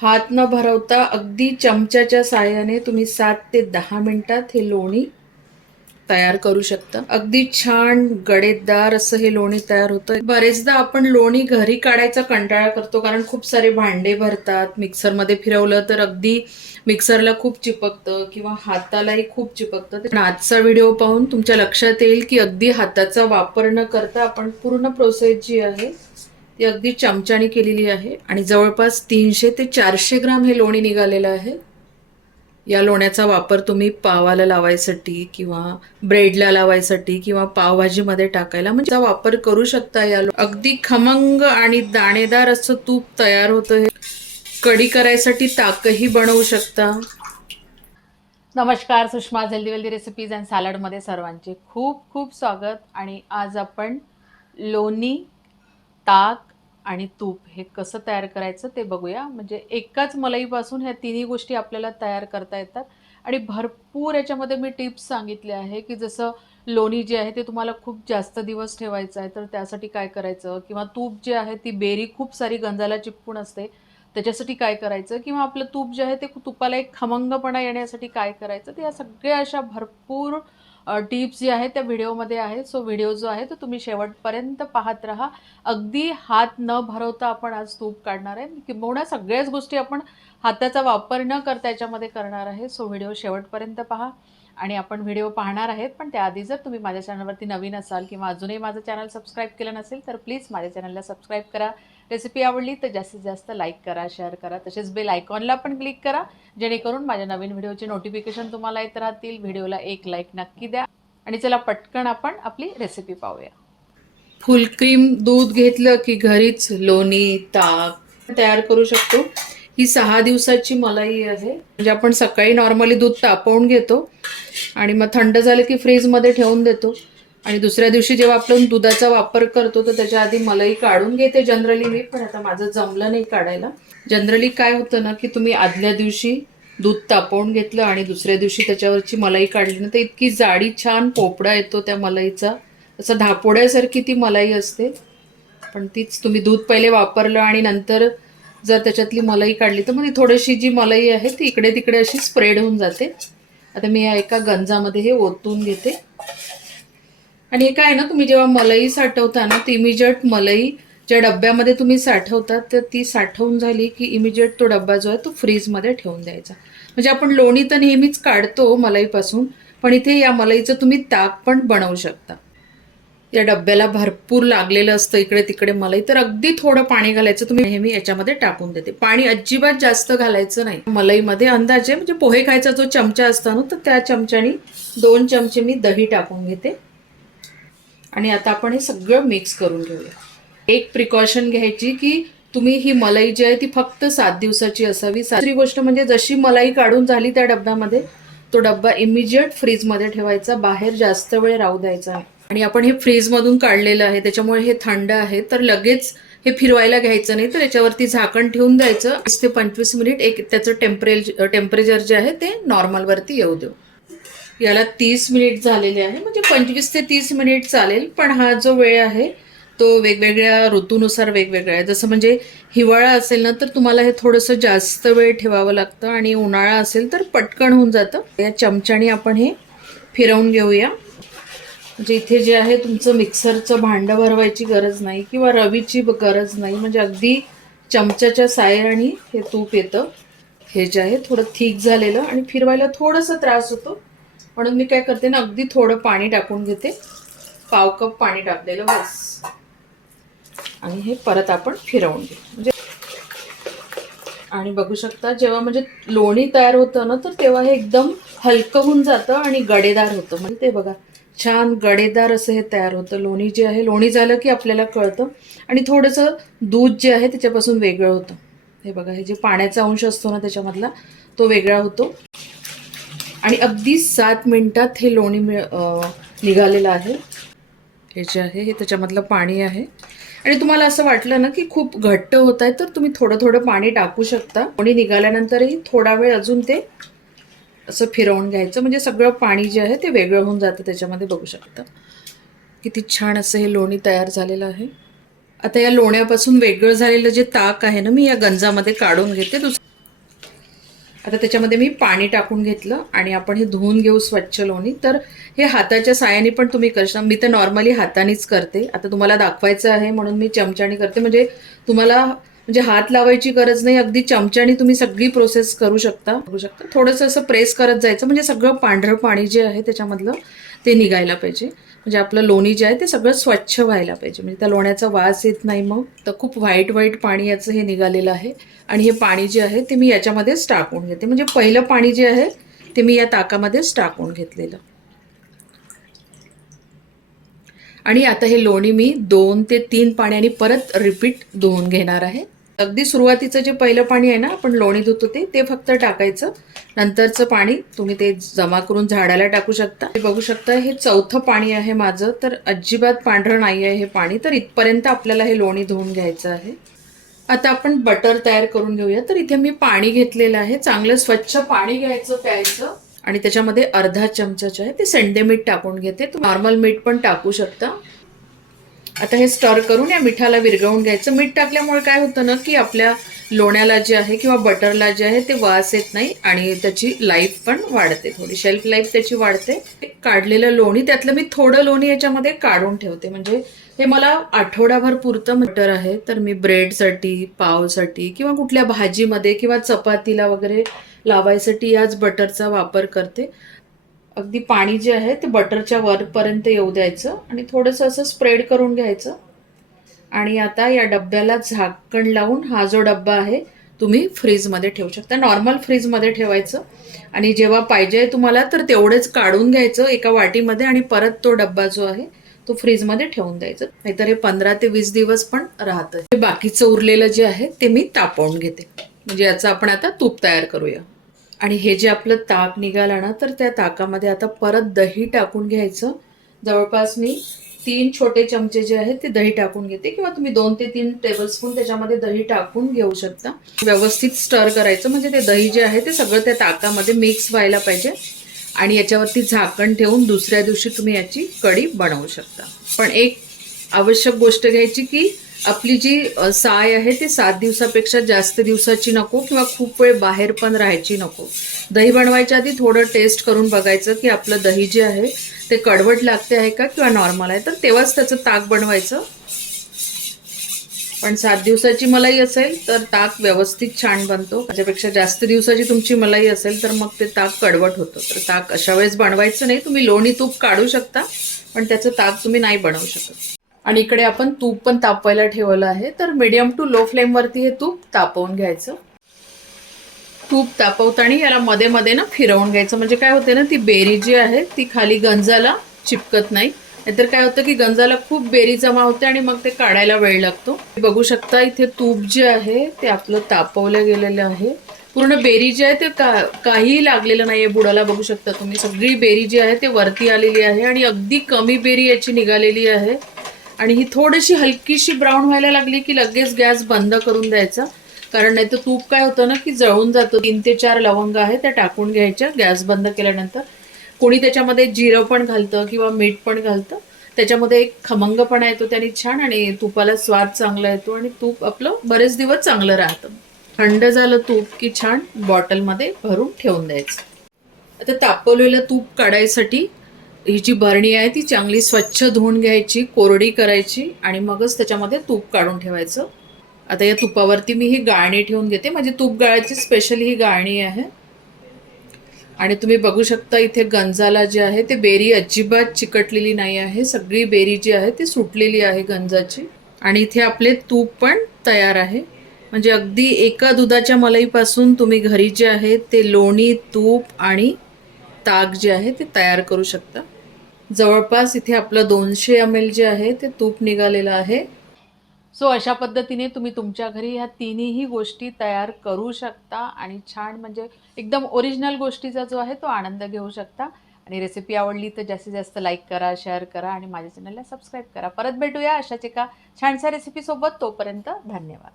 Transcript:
हात न भरवता अगदी चमच्याच्या साहाय्याने तुम्ही सात ते दहा मिनिटात हे लोणी तयार करू शकता. अगदी छान गडेदार असं हे लोणी तयार होतं बरेचदा आपण लोणी घरी काढायचा कंटाळा करतो कारण खूप सारे भांडे भरतात. मिक्सरमध्ये फिरवलं तर अगदी मिक्सरला खूप चिपकतं किंवा हातालाही खूप चिपकतं. पण आजचा व्हिडिओ पाहून तुमच्या लक्षात येईल की अगदी हाताचा वापर न करता आपण पूर्ण प्रोसेस जी आहे ती अगदी चमच्याने केलेली आहे आणि जवळपास तीनशे ते चारशे ग्राम हे लोणी निघालेलं आहे. या लोण्याचा वापर तुम्ही पावाला लावायसाठी किंवा ब्रेडला लावायसाठी किंवा पावभाजीमध्ये टाकायला म्हणजे वापर करू शकता या लो- अगदी खमंग आणि दाणेदार असं तूप तयार होतं हे. कढी करायसाठी ताकही बनवू शकता. नमस्कार Sushma healthy wealthy recipes and सॅलडमध्ये सर्वांचे खूप खूप स्वागत आणि आज आपण लोणी ताक आणि तूप हे कसं तयार करायचं ते बघूया. म्हणजे एकाच मलईपासून ह्या तिन्ही गोष्टी आपल्याला तयार करता येतात. आणि भरपूर याच्यामध्ये मी टिप्स सांगितले आहे की जसं लोणी जे आहे ते तुम्हाला खूप जास्त दिवस ठेवायचं आहे तर त्यासाठी काय करायचं? किंवा तूप जे आहे ती बेरी खूप सारी गंजाला चिपकून असते. त्याच्यासाठी काय करायचं? किंवा आपलं तूप जे आहे ते तुपाला एक खमंगपणा येण्यासाठी काय करायचं? तर या सगळ्या अशा भरपूर टिप्स जे आहेत त्या व्हिडिओमध्ये आहेत. सो व्हिडिओ जो आहे तो तुम्ही शेवटपर्यंत पाहत राहा. अगदी हात न भरवता आपण आज तूप काढणार आहे. किंबहुना सगळ्याच गोष्टी आपण हाताचा वापर न करता याच्यामध्ये करणार आहे. सो व्हिडिओ शेवटपर्यंत पहा. आणि आपण व्हिडिओ पाहणार आहेत. पण त्याआधी जर तुम्ही माझ्या चॅनलवरती नवीन असाल किंवा अजूनही माझं चॅनल सबस्क्राईब केलं नसेल तर प्लीज माझ्या चॅनलला सबस्क्राईब करा. रेसिपी आवडली तर जास्तीत जास्त लाईक करा शेअर करा. तसेच बेल आयकॉनला पण क्लिक करा जेणेकरून माझ्या नवीन व्हिडिओचे नोटिफिकेशन तुम्हाला येत राहतील. व्हिडिओला एक लाईक नक्की द्या. आणि चला पटकन आपण आपली रेसिपी पाहूया. फुल क्रीम दूध घेतलं की घरीच लोणी ताक तयार करू शकतो. ही सहा दिवसाची मलाई आहे. म्हणजे आपण सकाळी नॉर्मली दूध तापवून घेतो आणि मग थंड झालं की फ्रीजमध्ये ठेवून देतो. आणि दुसऱ्या दिवशी जेव्हा आपण दुधाचा वापर करतो तर त्याच्या आधी मलाई काढून घेते जनरली मी पण आता माझं जमलं नाही काढायला. जनरली काय होतं ना की तुम्ही आदल्या दिवशी दूध तापवून घेतलं आणि दुसऱ्या दिवशी त्याच्यावरची मलाई काढली ना तर इतकी जाडी छान पोपडा येतो त्या मलाईचा. असं धापोड्यासारखी ती मलाई असते. पण तीच तुम्ही दूध पहिले वापरलं आणि नंतर जर त्याच्यातली मलाई काढली तर मग ती थोडीशी जी मलाई आहे ती इकडे तिकडे अशी स्प्रेड होऊन जाते. आता मी या एका गंजामध्ये हे ओतून घेते. आणि हे काय ना तुम्ही जेव्हा मलाई साठवता ना ती इमिजिएट मलाई ज्या डब्यामध्ये तुम्ही साठवता तर ती साठवून झाली की इमिजिएट तो डब्बा जो आहे तो फ्रीजमध्ये ठेवून द्यायचा. म्हणजे आपण लोणी तर नेहमीच काढतो मलाईपासून पण इथे या मलाईचं तुम्ही ताक पण बनवू शकता. या डब्याला भरपूर लागलेलं असतं इकडे तिकडे मलाई तर अगदी थोडं पाणी घालायचं तुम्ही नेहमी याच्यामध्ये टाकून देते. पाणी अजिबात जास्त घालायचं नाही. मलईमध्ये अंदाजे म्हणजे पोहे खायचा जो चमचा असतो ना तर त्या चमच्यानी दोन चमचे मी दही टाकून घेते. आणि आता आपण हे सगळं मिक्स करून घेऊया. एक प्रिकॉशन घ्यायची की तुम्ही ही मलाई जी आहे ती फक्त सात दिवसाची असावी. दुसरी गोष्ट म्हणजे जशी मलाई काढून झाली त्या डब्यामध्ये तो डब्बा इमिजिएट फ्रीजमध्ये ठेवायचा बाहेर जास्त वेळ राहू द्यायचा आणि आपण हे फ्रीजमधून काढलेलं आहे त्याच्यामुळे हे थंड आहे तर लगेच हे फिरवायला घ्यायचं नाही तर याच्यावरती झाकण ठेवून द्यायचं. वीस ते पंचवीस मिनिट एक त्याचं टेम्परेचर टेम्परेचर जे आहे ते नॉर्मलवरती येऊ देऊ. याला तीस मिनिट झालेले आहे. म्हणजे पंचवीस ते तीस मिनिट चालेल पण हा जो वेळ आहे तो वेगवेगळ्या ऋतूनुसार वेगवेगळा आहे. जसं म्हणजे हिवाळा असेल ना तर तुम्हाला हे थोडंसं जास्त वेळ ठेवावं लागतं आणि उन्हाळा असेल तर पटकन होऊन जातं. या चमच्याने आपण हे फिरवून घेऊया. म्हणजे इथे जे आहे तुमचं मिक्सरचं भांडं भरवायची गरज नाही किंवा रवीची गरज नाही. म्हणजे अगदी चमच्याच्या साह्याने हे तूप येतं. हे जे आहे थोडं थिक झालेलं आणि फिरवायला थोडंसं त्रास होतो. म्हणून मी काय करते ना अगदी थोडं पाणी टाकून घेते. पाव कप पाणी टाकलेलं बस. आणि हे परत आपण फिरवून घेऊ. म्हणजे आणि बघू शकता जेव्हा म्हणजे लोणी तयार होतं ना तर तेव्हा हे एकदम हलकं होऊन जातं आणि गडेदार होतं. म्हणजे ते बघा छान गडेदार असं हे तयार होतं. लोणी जे आहे लोणी झालं की आपल्याला कळतं. आणि थोडंसं दूध जे आहे त्याच्यापासून वेगळं होतं. हे बघा हे जे पाण्याचा अंश असतो ना त्याच्यामधला तो वेगळा होतो. आणि अगदी सात मिनिटात हे लोणी मिळ निघालेलं आहे. हे जे आहे हे त्याच्यामधलं पाणी आहे. आणि तुम्हाला असं वाटलं ना की खूप घट्ट होत आहे तर तुम्ही थोडं थोडं पाणी टाकू शकता. लोणी निघाल्यानंतरही थोडा वेळ अजून ते असं फिरवून घ्यायचं. म्हणजे सगळं पाणी जे आहे ते वेगळं होऊन जातं त्याच्यामध्ये बघू शकता. किती छान असं हे लोणी तयार झालेलं आहे. आता या लोण्यापासून वेगळं झालेलं जे ताक आहे ना मी या गंजामध्ये काढून घेते. दुसरं आता त्याच्यामध्ये मी पाणी टाकून घेतलं आणि आपण हे धुवून घेऊ स्वच्छ लोणी. तर हे हाताच्या सायाने पण तुम्ही करता मी तर नॉर्मली हातानेच करते. आता तुम्हाला दाखवायचं आहे म्हणून मी चमच्याने करते. म्हणजे तुम्हाला म्हणजे हात लावायची गरज नाही. अगदी चमच्याने तुम्ही सगळी प्रोसेस करू शकता. करू शकता. थोडंसं असं प्रेस करत जायचं. म्हणजे सगळं पांढरं पाणी जे आहे त्याच्यामधलं ते निघायला पाहिजे. म्हणजे आपलं लोणी जे आहे ते सगळं स्वच्छ व्हायला पाहिजे. म्हणजे त्या लोण्याचा वास येत नाही मग. तर खूप व्हाईट व्हाईट पाणी याचं हे निघालेलं आहे. आणि हे पाणी जे आहे ते मी याच्यामध्येच टाकून घेते. म्हणजे पहिलं पाणी जे आहे ते मी या ताकामध्येच टाकून घेतलेलं. आणि आता हे लोणी मी दोन ते तीन पाण्याने परत रिपीट धुवून घेणार आहे. अगदी सुरुवातीचं जे पहिलं पाणी आहे ना आपण लोणी धुतो ते ते फक्त टाकायचं. नंतरचं पाणी तुम्ही ते जमा करून झाडाला टाकू शकता. हे बघू शकता हे चौथं पाणी आहे माझं तर अजिबात पांढरं नाही आहे हे पाणी. तर इथपर्यंत आपल्याला हे लोणी धुवून घ्यायचं आहे. आता आपण बटर तयार करून घेऊया. तर इथे मी पाणी घेतलेलं आहे. चांगलं स्वच्छ पाणी घ्यायचं प्यायचं. आणि त्याच्यामध्ये अर्धा चमचा आहे. ते सेंडे मीठ टाकून घेते. नॉर्मल मीठ पण टाकू शकता. आता हे स्टर करून या मिठाला विरघळून घ्यायचं. मीठ टाकल्यामुळे काय होतं ना की आपल्या लोण्याला जे आहे किंवा बटरला जे आहे ते वास येत नाही आणि त्याची लाईफ पण वाढते. थोडी शेल्फ लाईफ त्याची वाढते. काढलेलं लोणी त्यातलं मी थोडं लोणी याच्यामध्ये काढून ठेवते. म्हणजे हे मला आठवडाभर पुरतं बटर आहे तर मी ब्रेडसाठी पावसाठी किंवा कुठल्या भाजीमध्ये किंवा चपातीला वगैरे लावायसाठी याच बटरचा वापर करते. अगदी पाणी जे आहे ते बटरच्या वरपर्यंत येऊ द्यायचं आणि थोडंसं असं स्प्रेड करून घ्यायचं. आणि आता या डब्याला झाकण लावून हा जो डब्बा आहे तुम्ही फ्रीजमध्ये ठेवू शकता. नॉर्मल फ्रीजमध्ये ठेवायचं. आणि जेव्हा पाहिजे तुम्हाला तर तेवढेच काढून घ्यायचं एका वाटीमध्ये आणि परत तो डब्बा जो आहे तो फ्रीजमध्ये ठेवून द्यायचं. नाहीतर हे पंधरा ते वीस दिवस पण राहतं बाकीचं उरलेलं जे आहे ते मी तापवून घेते. म्हणजे याचं आपण आता तूप तयार करूया. आणि हे जे आपलं ताक निघालं ना तर त्या ताकामध्ये आता परत दही टाकून घ्यायचं. जवळपास मी तीन छोटे चमचे जे आहेत ते दही टाकून घेते किंवा तुम्ही दोन ते तीन टेबलस्पून त्याच्यामध्ये दही टाकून घेऊ शकता. व्यवस्थित स्टर करायचं म्हणजे ते दही जे आहे ते सगळं त्या ताकामध्ये मिक्स व्हायला पाहिजे. आणि याच्यावरती झाकण ठेवून दुसऱ्या दिवशी तुम्ही याची कढी बनवू शकता. पण एक आवश्यक गोष्ट घ्यायची की आपली जी साय आहे ती सात दिवसापेक्षा जास्त दिवसाची नको किंवा खूप वेळ बाहेर पण राहायची नको. दही बनवायच्या आधी थोडं टेस्ट करून बघायचं की आपलं दही जे आहे ते कडवट लागते आहे का किंवा नॉर्मल आहे. तर तेव्हाच त्याचं ताक बनवायचं. पण सात दिवसाची मलाई असेल तर ताक व्यवस्थित छान बनतो. त्याच्यापेक्षा जास्त दिवसाची तुमची मलाई असेल तर मग ते ताक कडवट होतं. तर ताक अशा वेळेस बनवायचं नाही. तुम्ही लोणी तूप काढू शकता पण त्याचं ताक तुम्ही नाही बनवू शकत. आणि इकडे आपण तूप पण तापवायला ठेवलं आहे. तर मीडियम टू लो फ्लेमवरती हे तूप तापवून घ्यायचं. तूप तापवताना याला मध्ये मध्ये ना फिरवून घ्यायचं. म्हणजे काय होते ना ती बेरी जी आहे ती खाली गंजाला चिपकत नाही. नाहीतर काय होतं की गंजाला खूप बेरी जमा होते आणि मग ते काढायला वेळ लागतो. बघू शकता इथे तूप जे आहे ते आपलं तापवलं गेलेलं आहे. पूर्ण बेरी जी आहे ते का काहीही लागलेलं नाहीये बुडाला. बघू शकता तुम्ही सगळी बेरी जी आहे ते वरती आलेली आहे आणि अगदी कमी बेरी याची निघालेली आहे. आणि ही थोडीशी हलकीशी ब्राऊन व्हायला लागली की लगेच गॅस बंद करून द्यायचा. कारण नाही तर तूप काय होतं ना की जळून जातं. तीन ते चार लवंग आहे त्या टाकून घ्यायच्या गॅस बंद केल्यानंतर. कोणी त्याच्यामध्ये जिरं पण घालतं किंवा मीठ पण घालतं. त्याच्यामध्ये एक खमंगपणा येतो त्याने छान आणि तुपाला स्वाद चांगला येतो आणि तूप आपलं बरेच दिवस चांगलं राहतं. थंड झालं तूप की छान बॉटलमध्ये भरून ठेवून द्यायचं. आता तापवलेलं तूप काढायसाठी ही जी बरणी आहे ती चांगली स्वच्छ धुवून घ्यायची कोरडी करायची आणि मगच त्याच्यामध्ये तूप काढून ठेवायचं. आता या तुपावरती मी ही गाळणी ठेवून घेते. म्हणजे तूप गाळायची स्पेशल ही गाळणी आहे. आणि तुम्ही बघू शकता इथे गंजाला जे आहे ते बेरी अजिबात चिकटलेली नाही आहे. सगळी बेरी जी आहे ती सुटलेली आहे गंजाची. आणि इथे आपले तूप पण तयार आहे. म्हणजे अगदी एका दुधाच्या मलईपासून तुम्ही घरी जे आहे ते लोणी तूप आणि ताक जे आहे ते तयार करू शकता. जवळपास इथे आपलं दोनशे एम एल जे आहे ते तूप निघालेलं आहे. सो अशा पद्धतीने तुम्ही तुमच्या घरी ह्या तिन्ही गोष्टी तयार करू शकता आणि छान म्हणजे एकदम ओरिजिनल गोष्टीचा जो आहे तो आनंद घेऊ शकता. आणि रेसिपी आवडली तर जास्तीत जास्त लाईक करा शेअर करा आणि माझ्या चॅनलला सबस्क्राईब करा. परत भेटूया अशाच एका छानशा रेसिपीसोबत तोपर्यंत धन्यवाद.